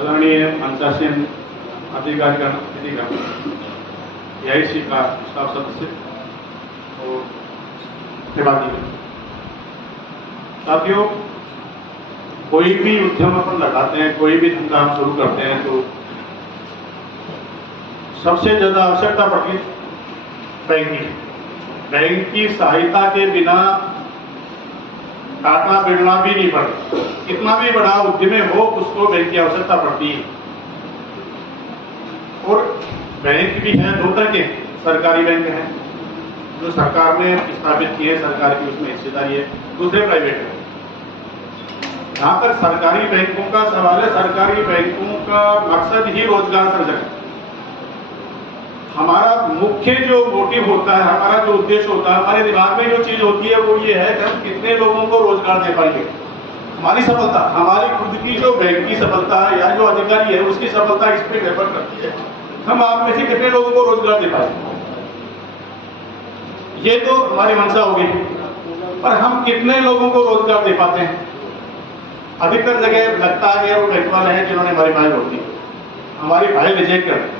आदरणीय मंचासीन अधिकारीगण, अतिथिगण, AIC का स्टाफ सदस्य और सेवादीगण, साथियों, कोई भी उद्यम अपन लगाते हैं, कोई भी धंधा हम शुरू करते हैं तो सबसे ज्यादा आवश्यकता पड़ती है बैंक की। बैंक की सहायता के बिना काटना बिड़ना भी नहीं पड़ता। कितना भी बड़ा उद्यमी हो उसको बैंक की आवश्यकता पड़ती है। और बैंक भी है दो तरह के, सरकारी बैंक हैं जो सरकार ने स्थापित किए, सरकार की उसमें हिस्सेदारी है, दूसरे प्राइवेट है। जहां तक सरकारी बैंकों का सवाल है, सरकारी बैंकों का मकसद ही रोजगार सृजन है। हमारा मुख्य जो मोटिव होता है, हमारा जो उद्देश्य होता है, हमारे दिमाग में जो चीज होती है वो ये है कि हम कितने लोगों को रोजगार दे पाएंगे। हमारी सफलता, हमारी खुद की जो बैंक की सफलता है या जो अधिकारी है उसकी सफलता इस पे निर्भर करती है, हम आप में से कितने लोगों को रोजगार दे पाएंगे। ये तो हमारी मंशा होगी, पर हम कितने लोगों को रोजगार दे पाते हैं। अधिकतर जगह लगता है वो बैंक वाले हैं जिन्होंने हमारी फाइल रोक दी, हमारी फाइल रिजेक्ट कर दी।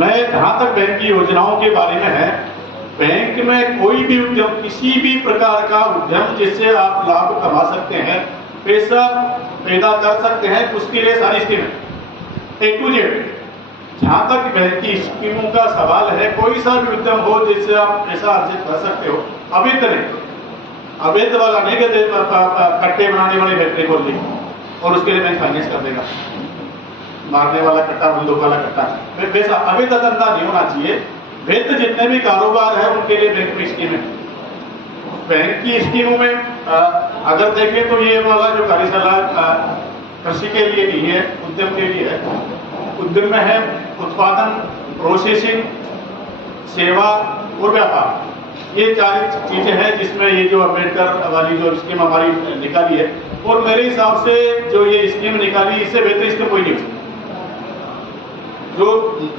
मैं जहां तक बैंक की योजनाओं के बारे में है, बैंक में कोई भी उद्यम, किसी भी प्रकार का उद्यम जिससे आप लाभ कमा सकते हैं, पैसा पैदा कर सकते हैं, उसके लिए सारी स्कीम है A to Z। जहां तक बैंक की स्कीमों का सवाल है, कोई सा भी उद्यम हो जिससे आप पैसा अर्जित कर सकते हो, अवैध नहीं, अवैध वाला नहीं कहते कट्टे बनाने वाली फैक्ट्री खोल दी और उसके लिए बैंक फाइनेंस कर देगा, मारने वाला कट्टा, बंदूक वाला कट्टा, वैसा अवैध धंधा नहीं होना चाहिए। वैध जितने भी कारोबार है उनके लिए बैंक में स्कीम है। बैंक की स्कीमों में अगर देखें तो ये वाला जो कार्यशाला कृषि के लिए नहीं है, उद्यम के लिए है। उद्यम में है उत्पादन, प्रोसेसिंग, सेवा और व्यापार। ये चार चीजें हैं जिसमें ये जो अम्बेडकर वाली जो स्कीम हमारी निकाली है, और मेरे हिसाब से जो ये स्कीम निकाली, इससे बेहतर स्कीम कोई नहीं हो। जो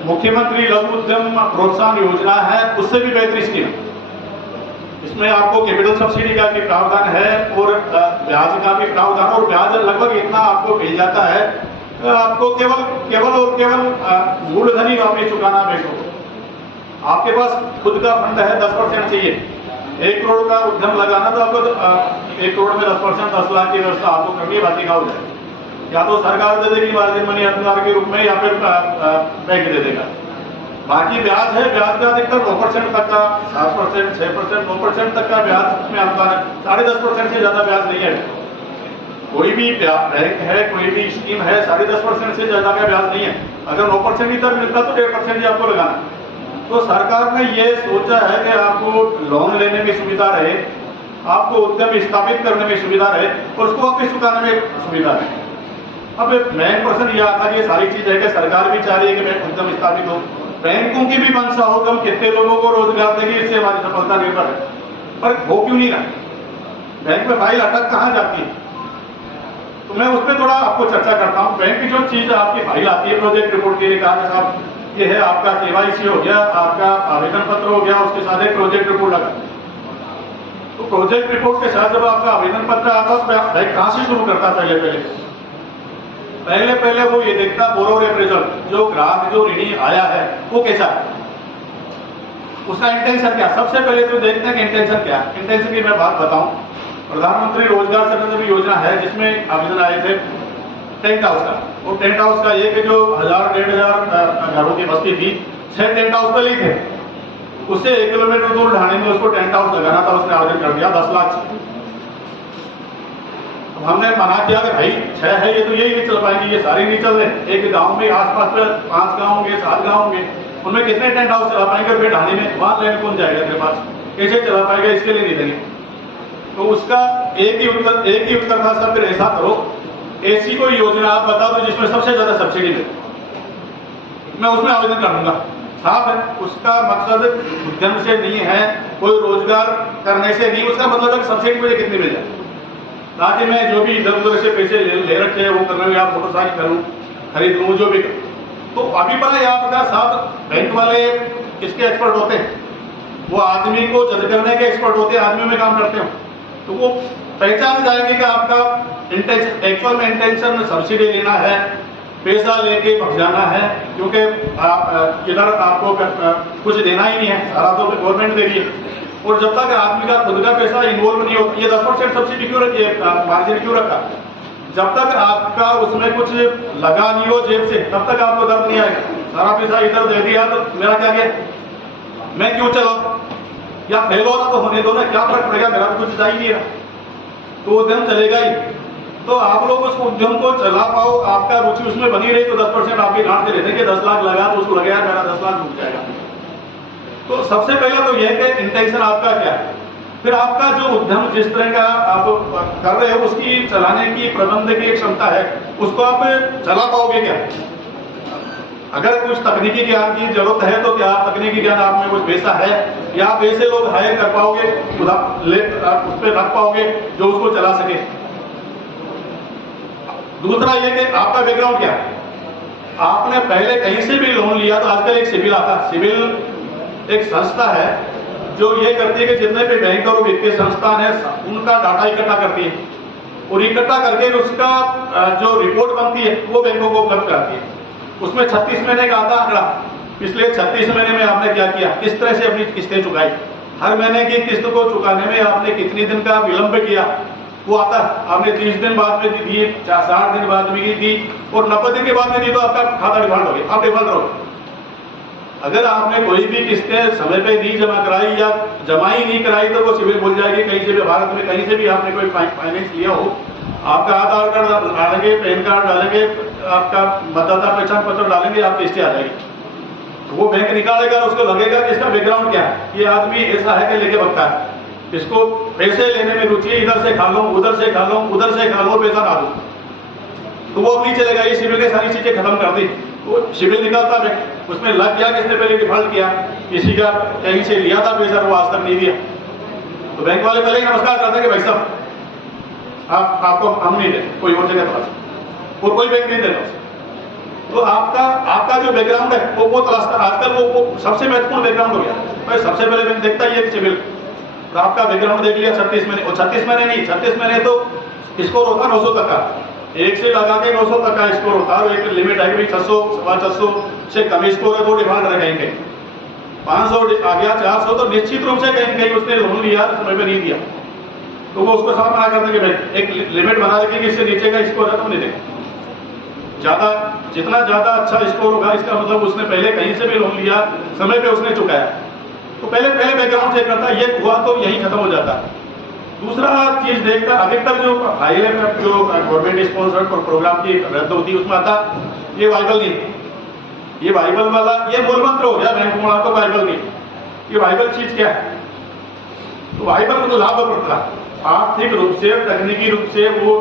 मुख्यमंत्री लघु उद्यम प्रोत्साहन योजना है उससे भी बेहतर स्कीम। इसमें आपको कैपिटल सब्सिडी का भी प्रावधान है और ब्याज का भी प्रावधान, और ब्याज लगभग इतना आपको मिल जाता है, आपको केवल मूलधन ही वापस चुकाना बैंक को। आपके पास खुद का फंड है, 10% चाहिए। 1 करोड़ का उद्यम लगाना तो आपको 1 करोड़ में 10%, 10 लाख की व्यवस्था आपको करनी है, बाकी का हो जाए। या तो सरकार दे देगी मार्जिन मनी अनुदान के रूप में, या फिर बैंक दे देगा। बाकी ब्याज है, ब्याज का अधिकतर 2% तक का, 7%, 6%, 9% तक का ब्याज में अनुदान है। 10.5% से ज्यादा ब्याज नहीं है। कोई भी बैंक है, कोई भी स्कीम है, 10.5% से ज्यादा का ब्याज नहीं है। अगर 9% ही तक मिलता तो 1.5% ही आपको लगाना। तो सरकार ने ये सोचा है कि आपको लोन लेने में सुविधा रहे, आपको उद्यम स्थापित करने में सुविधा रहे, और उसको वापस चुकाने में सुविधा रहे। अब मेन प्रश्न यह आता है, ये सारी चीज है कि सरकार भी चाह रही है कि बैंक उद्यम स्थापित हो, बैंकों की भी मंशा हो कि हम कितने लोगों को रोजगार देंगे, इससे हमारी सफलता निर्भर है। पर हो क्यों नहीं रहा? बैंक में फाइल अटक कहाँ जाती है? तो मैं उस पर थोड़ा आपको चर्चा करता हूँ। बैंक की जो चीज आपकी फाइल आती है प्रोजेक्ट रिपोर्ट के लिए, कहा साहब ये है आपका KYC हो गया, आपका आवेदन पत्र हो गया, उसके साथ एक प्रोजेक्ट रिपोर्ट लगा। तो प्रोजेक्ट रिपोर्ट के साथ जब आपका आवेदन पत्र आता है, बैंक कहाँ से शुरू करता है? पहले वो ये देखता बोरोवर अप्रेजल, जो ग्राहक जो ऋणी आया है वो कैसा है, उसका इंटेंशन क्या। सबसे पहले तो देखते हैं कि इंटेंशन क्या है। इंटेंशन की मैं बात बताऊं, प्रधानमंत्री रोजगार सृजन योजना है जिसमें आवेदन आए थे टेंट हाउस का। वो टेंट हाउस का ये कि जो 1000-1500 घरों की बस्ती थी, 6 टेंट हाउस पहले थे, उससे 1 किलोमीटर दूर ढाणे में उसको टेंट हाउस लगाना था। उसने आवेदन कर दिया 10 लाख। हमने मना किया कि भाई 6 है, ये तो यही नहीं चल पाएंगी, ये सारी नहीं चल रहे। एक गांव में आसपास में 5 गांव होंगे, 7 गांव होंगे, उनमें कितने टेंट हाउस चला पाएंगे? फिर ढाणी में वहां लैंड कौन जाएगा तेरे पास, कैसे चला पाएगा? इसके लिए नहीं देंगे। तो उसका एक ही उत्तर था, सब फिर ऐसा करो, ऐसी कोई योजना आप बता दो जिसमें सबसे ज्यादा सब्सिडी मिले, मैं उसमें आवेदन कर दूंगा। साफ है, उसका मकसद उद्यम से नहीं है, कोई रोजगार करने से नहीं। उसका मतलब है सब्सिडी मुझे कितनी मिल जाए, ताकि मैं जो भी इधर उधर से पैसे ले रखे हैं वो कर रहे, या मोटरसाइकिल करूँ, खरीद लूँ, जो भी करूँ। तो अभी पता है आपका साथ बैंक वाले किसके एक्सपर्ट होते हैं? वो आदमी को जज करने के एक्सपर्ट होते हैं, आदमियों में काम करते हो। तो वो पहचान जाएंगे कि आपका इंटेंशन, एक्चुअल में इंटेंशन सब्सिडी लेना है पैसा लेके भग जाना है, क्योंकि इधर आपको कुछ देना ही नहीं है, सारा तो गवर्नमेंट दे रही है। और जब तक आदमी का खुद का पैसा इन्वॉल्व नहीं होता, ये 10% सब्सिडी क्यों रखी है, मार्जिन क्यों रखा, जब तक आपका उसमें कुछ लगा नहीं हो जेब से, तब तक आपको दर्द नहीं आएगा। सारा पैसा इधर दे दिया तो मेरा क्या गया, मैं क्यों चलाऊं, या फेल हो रहा तो होने दो ना, क्या फर्क पड़ेगा, मेरा कुछ चाहिए नहीं रहा, तो उद्यम चलेगा ही। तो आप लोग उस उद्यम को चला पाओ, आपका रुचि उसमें बनी रही, तो 10% आपके गांठ से लेते हैं कि 10 लाख लगा तो उसको लगेगा मेरा 10 लाख डूब जाएगा। तो सबसे पहला तो यह है कि इंटेंशन आपका क्या है, फिर आपका जो उद्यम जिस तरह का आप कर रहे हो उसकी चलाने की प्रबंध की क्षमता है, उसको आप चला पाओगे क्या। अगर कुछ तकनीकी ज्ञान की जरूरत है तो क्या तकनीकी ज्ञान आप में कुछ वैसा है, या आप ऐसे लोग हायर कर पाओगे, उस पर रख पाओगे जो उसको चला सके। दूसरा यह कि आपका बैकग्राउंड क्या है, आपने पहले कहीं से भी लोन लिया, तो आजकल एक सिविल आता है, सिविल एक संस्था है जो ये करती है कि जितने भी बैंक और वित्तीय संस्थान है उनका डाटा इकट्ठा करती है, और इकट्ठा करके उसका जो रिपोर्ट बनती है वो बैंकों को उपलब्ध कराती है। उसमें 36 महीने का आता आंकड़ा, पिछले 36 महीने में आपने क्या किया, किस तरह से अपनी किस्तें चुकाई, हर महीने की किस्त को चुकाने में आपने कितने दिन का विलंब किया, वो आता है। आपने 30 दिन बाद में दी, 60 दिन बाद में दी, और 90 दिन के बाद में दी, तो आपका खाता डिफॉल्ट हो गया, आप डिफॉल्ट रहोगे। अगर आपने कोई भी किस्तें समय पे नहीं जमा कराई या जमा ही नहीं कराई, तो वो सिविल बोल जाएगी। कहीं से भी भारत में कहीं से भी आपने कोई फाइनेंस लिया हो, आपका आधार कार्ड डालेंगे, पैन कार्ड डालेंगे, आपका मतदाता पहचान पत्र डालेंगे, आपकी किस्तें आ जाएगी। तो वो बैंक निकालेगा, उसको लगेगा कि इसका बैकग्राउंड क्या है, ये आदमी ऐसा है कि लेके बकता है, इसको पैसे लेने में रुचि है, इधर से खा लो, उधर से खा लो, उधर से खा लो, पैसा ना दो, तो वो अपनी चलेगा। ये सिविल की सारी चीजें खत्म कर दी, वो सिविल निकालता है, उसमें लग गया, किसने पहले डिफॉल्ट किया, किसी का कहीं से लिया था पैसा, वो आज तक नहीं दिया, तो बैंक वाले पहले ही नमस्कार करते हैं कि भाई साहब आपको हम नहीं देते, कोई और जगह तलाश, और कोई बैंक नहीं देता। तो आपका जो बैकग्राउंड है वो तलाशता। आजकल वो सबसे महत्वपूर्ण बैकग्राउंड हो गया, भाई सबसे पहले बैंक देखता ही है सिविल, तो आपका बैकग्राउंड देख लिया 36 महीने, और 36 महीने नहीं, 36 महीने तो स्कोर होता 900 तक का, एक से लगा के 900 तक का स्कोर होता है, एक लिमिट है कि 600 650 से कम स्कोर है तो डिफॉल्ट रह कहीं कहीं, 500 आ गया, 400, तो निश्चित रूप से कहीं कहीं उसने लोन लिया, समय पे नहीं दिया, तो वो उसको साफ मना कर देंगे, भाई एक लिमिट बना रखी कि इससे नीचे का स्कोर है तो नहीं देगा। जितना ज्यादा अच्छा स्कोर होगा, इसका मतलब उसने पहले कहीं से भी लोन लिया, समय पे उसने चुकाया, तो पहले बैकग्राउंड चेक करता, ये हुआ तो यही खत्म हो जाता। दूसरा चीज देखता, अधिकतर जो फाइल है जो गवर्नमेंट स्पॉन्सर्ड प्रोग्राम की रद्द होती है, उसमें आता ये वाइबल नहीं, ये वाइबल वाला ये मूल मंत्र हो गया बैंक मोड़ा, तो वाइबल नहीं। ये वाइबल चीज क्या है, तो वाइबल मतलब लाभप्रद, आर्थिक रूप से, तकनीकी रूप से वो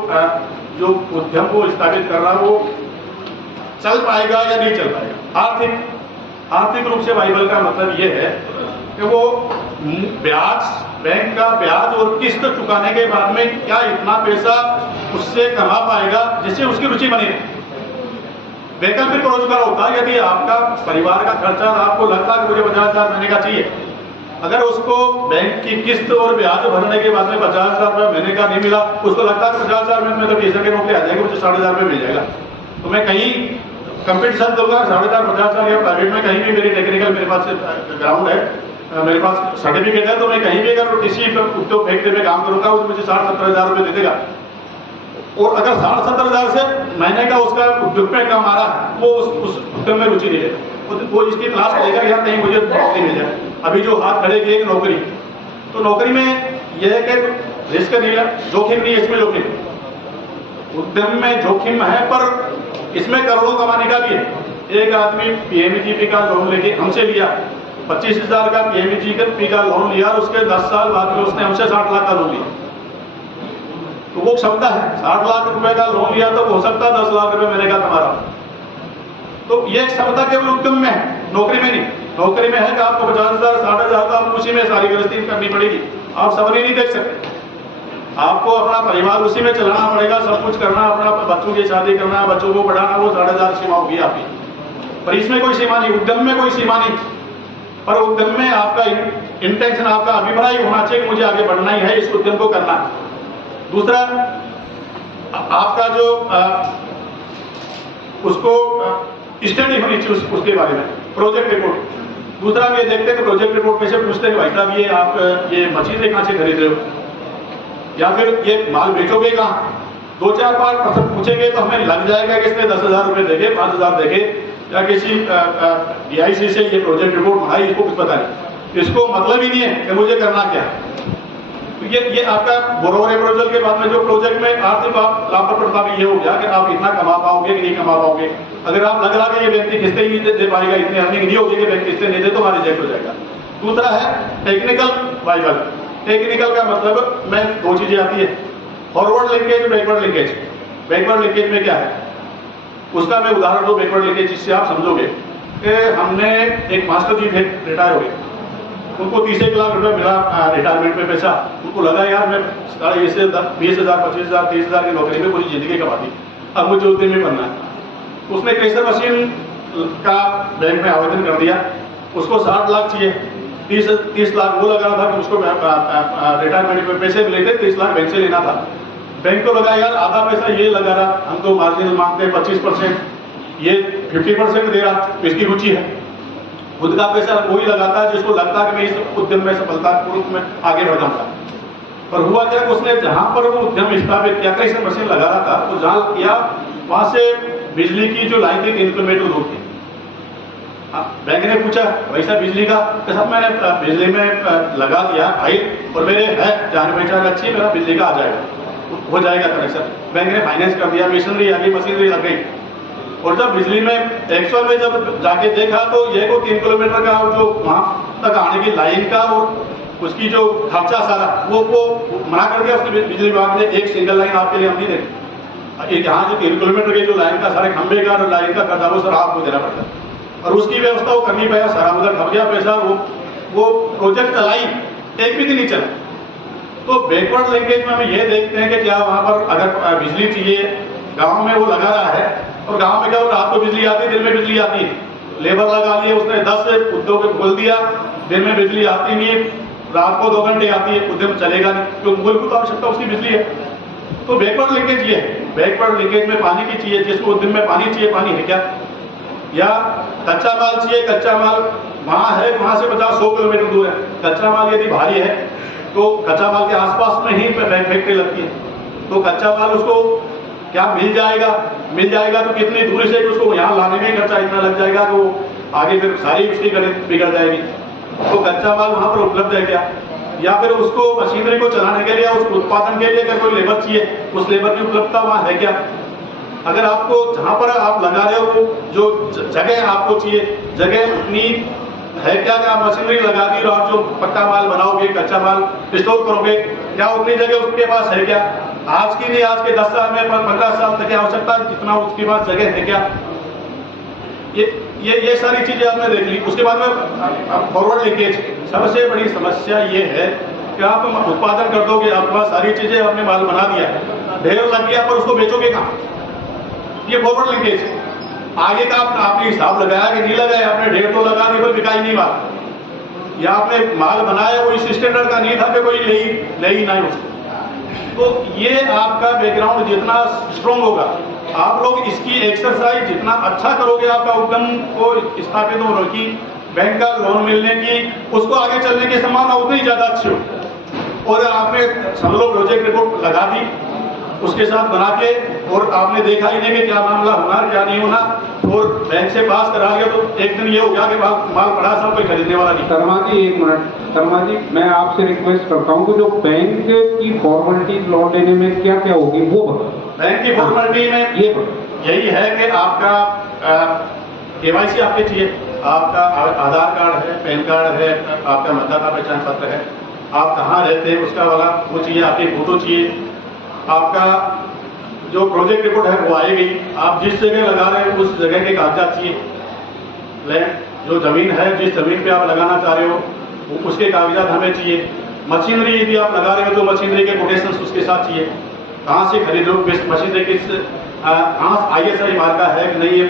जो उद्यम को स्थापित कर रहा है वो चल पाएगा या नहीं चल पाएगा। आर्थिक रूप से वाइबल का मतलब ये है कि वो ब्याज, बैंक का ब्याज और किस्त चुकाने के बाद में क्या इतना पैसा उससे कमा पाएगा जिससे उसकी रुचि बनी रहे। वैकल्पिक रोजगार होता है, यदि आपका परिवार का खर्चा आपको लगता है कि मुझे 50,000 महीने का चाहिए, अगर उसको बैंक की किस्त और ब्याज भरने के बाद में 50,000 रुपये महीने का नहीं मिला, उसको लगता है 50,000 में तो टीचर की नौकरी आ जाएगी, मुझे 7,500 रुपये मिल जाएगा, तो मैं कहीं कंपटीशन दूंगा 7,500 50,000 या प्राइवेट में कहीं भी, मेरी टेक्निकल मेरे पास ग्राउंड है, मेरे पास सर्टिफिकेट है, तो मैं कहीं भी अगर किसी उद्योग फैक्ट्री में काम करूंगा वो मुझे 60-70,000 रुपये दे देगा। और अगर 60-70,000 से महीने का उसका उद्योग में काम आ रहा है, वो उस उद्योग में रुचि नहीं लेगा, वो इसकी तलाश करेगा यार कहीं मुझे नौकरी मिल जाए। अभी जो हाथ खड़े किए नौकरी, तो नौकरी में यह है कि रिस्क नहीं है, जोखिम नहीं है, इसमें जोखिम, उद्यम में जोखिम है, पर इसमें करोड़ों कमाने का भी है। एक आदमी पीएमजीपी का लोन लेके हमसे लिया, 25,000 का पीएमजीपी का लोन लिया, उसके 10 साल बाद में उसने हमसे 60 लाख का लोन लिया, तो वो क्षमता है, 60 लाख रुपए का लोन लिया तो हो सकता है 10 लाख रुपए महीने का कमा रहा। तो ये क्षमता केवल उद्यम में है, नौकरी में नहीं। नौकरी में है कि आपको 50,000 60,000 का आप उसी में सारी गृहस्थी करनी पड़ेगी, आप सपने नहीं देख सकते, आपको अपना परिवार उसी में चलाना पड़ेगा, सब कुछ करना, अपना बच्चों की शादी करना, बच्चों को पढ़ाना, वो 4,500 सीमा होगी आपकी, पर इसमें कोई सीमा नहीं, उद्यम में कोई सीमा नहीं। पर उद्यम में आपका इंटेंशन, आपका अभिप्राय होना चाहिए कि मुझे आगे बढ़ना ही है, इस उद्यम को करना है। दूसरा, आपका जो उसको स्टडी होनी चाहिए उसके बारे में, प्रोजेक्ट रिपोर्ट। दूसरा हम ये देखते हैं कि प्रोजेक्ट रिपोर्ट में से पूछते हैं भाई साहब ये आप ये मशीनरी कहाँ से खरीद रहे हो, या फिर ये माल बेचोगे कहाँ। 2-4 बार प्रश्न पूछेंगे तो हमें लग जाएगा कि इसने 10,000 रुपये देखे, 5,000 देखे, या किसी DIC से ये प्रोजेक्ट रिपोर्ट बनाई, इसको कुछ पता नहीं, इसको मतलब ही नहीं है कि मुझे करना क्या है। तो ये आपका बोरोवर अप्रोचल के बाद में जो प्रोजेक्ट में आर्थिक लाभप्रदता भी ये हो गया कि आप इतना कमा पाओगे कि नहीं कमा पाओगे। अगर आप लग रहा कि ये व्यक्ति किस्तें ही नहीं दे पाएगा, इतनी अर्निंग नहीं होगी कि बैंक किस्तें नहीं दे, तो हमारा रिजेक्ट हो जाएगा। दूसरा है टेक्निकल वाइबल। टेक्निकल का मतलब मैं 2 चीजें आती है, forward linkage, backward linkage. Backward linkage में क्या है उसका मैं उदाहरण दो बैकवर्ड लिंकेज, जिससे आप समझोगे कि हमने एक मास्टर जी थे, रिटायर हो गए, उनको 30 लाख रुपए मिला रिटायरमेंट में पैसा। उनको लगा यार मैं 20,000, 25,000, 30,000 की नौकरी में पूरी जिंदगी कमा दी, अब मुझे उद्यमी में बनना है। उसने क्रेशर मशीन का बैंक में आवेदन कर दिया, उसको 60 लाख चाहिए, 30 लाख वो लगा रहा था कि उसको रिटायरमेंट में पैसे मिले थे, 30 लाख बैंक से लेना था। बैंक को लगा यार आधा पैसा ये लगा रहा, हम तो मार्जिन मांगते हैं 25%, ये 50% दे रहा, तो इसकी रुचि है। खुद का पैसा वही लगाता है जिसको लगता है कि मैं इस उद्यम में सफलतापूर्वक में आगे बढ़ जाऊंगा। पर हुआ क्या कि उसने जहां पर वो उद्यम स्थापित किया, क्रेशर मशीन लगा रहा था, तो जहां किया वहां से बिजली की जो लाइन थी 3 किलोमीटर दूर थी। बैंक ने पूछा वैसा बिजली का, तो सब मैंने बिजली में लगा दिया भाई, और मेरे है जान पहचान अच्छी, मेरा बिजली का आ जाएगा, हो जाएगा कनेक्शन। बैंक ने फाइनेंस कर दिया, मशीनरी आ गई, मशीनरी लग गई। और जब बिजली में एक्चुअल में जब जाके देखा तो ये को 3 किलोमीटर का जो वहां तक आने की लाइन का और उसकी जो खर्चा सारा वो मना कर दिया उसने बिजली विभाग ने। एक सिंगल लाइन आपके लिए हम नहीं देंगे, यहाँ जो 3 किलोमीटर की जो लाइन का सारे खंभे का और लाइन का खर्चा वो सर आपको देना पड़ता है, और उसकी व्यवस्था वो करनी पाया, सारा उधर खप गया पैसा। वो प्रोजेक्ट चलाई, एक भी दिन नहीं चला। तो बैकवर्ड लिंकेज में हम ये देखते हैं कि क्या वहां पर अगर बिजली चाहिए, गांव में वो लगा रहा है, और गांव में क्या रात को बिजली आती है, दिन में बिजली आती है, लेबर लगा लिए उसने, 10 उद्योग खोल दिया, दिन में बिजली आती नहीं है, रात को 2 घंटे आती है, उद्यम चलेगा नहीं क्योंकि मूलभूत आवश्यकता उसकी बिजली है। तो बैकवर्ड लिंकेज ये है। बैकवर्ड लिंकेज में पानी की चाहिए, जिसको उद्यम में पानी चाहिए, पानी है क्या, या कच्चा माल चाहिए, कच्चा माल वहां है, वहां से 50-100 किलोमीटर दूर है। कच्चा माल यदि भारी है तो कच्चा माल के आसपास में ही फैक्ट्री लगती है, तो कच्चा माल उसको क्या मिल जाएगा तो कितनी दूरी से उसको यहाँ लाने में खर्चा इतना लग जाएगा तो आगे फिर सारी उसकी गणित बिगड़ जाएगी। तो कच्चा माल वहां पर उपलब्ध है क्या, या फिर उसको मशीनरी को चलाने के लिए, उस उत्पादन के लिए अगर कोई लेबर चाहिए, उस लेबर की उपलब्धता वहां है क्या। अगर आपको जहां पर आप लगा रहे हो जो जगह आपको चाहिए, जगह उतनी है क्या, आप मशीनरी लगा दी और आप जो पक्का माल बनाओगे, कच्चा माल स्टोर करोगे, क्या उतनी जगह उसके पास है क्या। आज की नहीं, आज के 10 साल में 15 साल तक आवश्यकता जितना उसके पास जगह है क्या। ये सारी चीजें आपने देख ली। उसके बाद में फॉरवर्ड लिंकेज, सबसे बड़ी समस्या ये है कि आप उत्पादन कर दोगे, आपके पास सारी चीजें, आपने माल बना दिया, ढेर लग गया, पर उसको बेचोगे कहाँ, ये फॉरवर्ड लिंकेज। आगे का आपने हिसाब लगाया कि नहीं लगाया, आपने ढेर तो लगा दिया पर बिका ही नहीं माल, या आपने माल बनाया वो इस स्टैंडर्ड का नहीं था कि कोई ले ही नहीं उसको। तो ये आपका बैकग्राउंड जितना स्ट्रॉन्ग होगा, आप लोग इसकी एक्सरसाइज जितना अच्छा करोगे, आपका उद्यम को स्थापित होने की, बैंक का लोन मिलने की, उसको आगे चलने की संभावना उतनी ज्यादा अच्छी हो। और आपने सब लोग प्रोजेक्ट रिपोर्ट लगा दी उसके साथ बना के, और आपने देखा ही नहीं कि क्या मामला होना क्या नहीं होना, और बैंक से पास करा लिया तो एक दिन ये हो गया कि माल पड़ा, सब कोई खरीदने वाला नहीं। शर्मा जी 1 मिनट, शर्मा जी मैं आपसे रिक्वेस्ट करता हूँ कि जो बैंक की फॉर्मेलिटी लोन लेने में क्या क्या होगी वो बताओ। बैंक की फॉर्मेलिटी में ये यही है कि आपका KYC आपके चाहिए, आपका आधार कार्ड है, पैन कार्ड है, आपका मतदाता पहचान पत्र है, आप कहाँ रहते हैं उसका वाला वो चाहिए, आपकी फोटो चाहिए, आपका जो प्रोजेक्ट रिपोर्ट है वो आएगी, आप जिस जगह लगा रहे हैं उस जगह के कागजात चाहिए, लैंड जो जमीन है, जिस जमीन पे आप लगाना चाह रहे हो उसके कागजात हमें चाहिए। मशीनरी यदि आप लगा रहे हो तो मशीनरी के कोटेशंस उसके साथ चाहिए, कहाँ से खरीदो, मशीनरी किस कहाँ ISI मार्का है कि नहीं,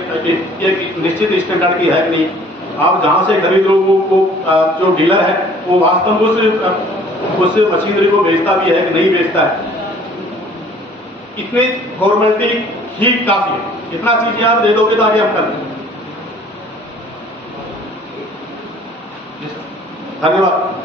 एक निश्चित स्टैंडर्ड की है कि नहीं, आप जहाँ से खरीद लो वो जो डीलर है वो वास्तव में उस मशीनरी को बेचता भी है कि नहीं बेचता है। इतनी फॉर्मेलिटी ठीक काफी है। इतना चीजें आप दे दोगे तो आगे हम कर लेंगे। धन्यवाद।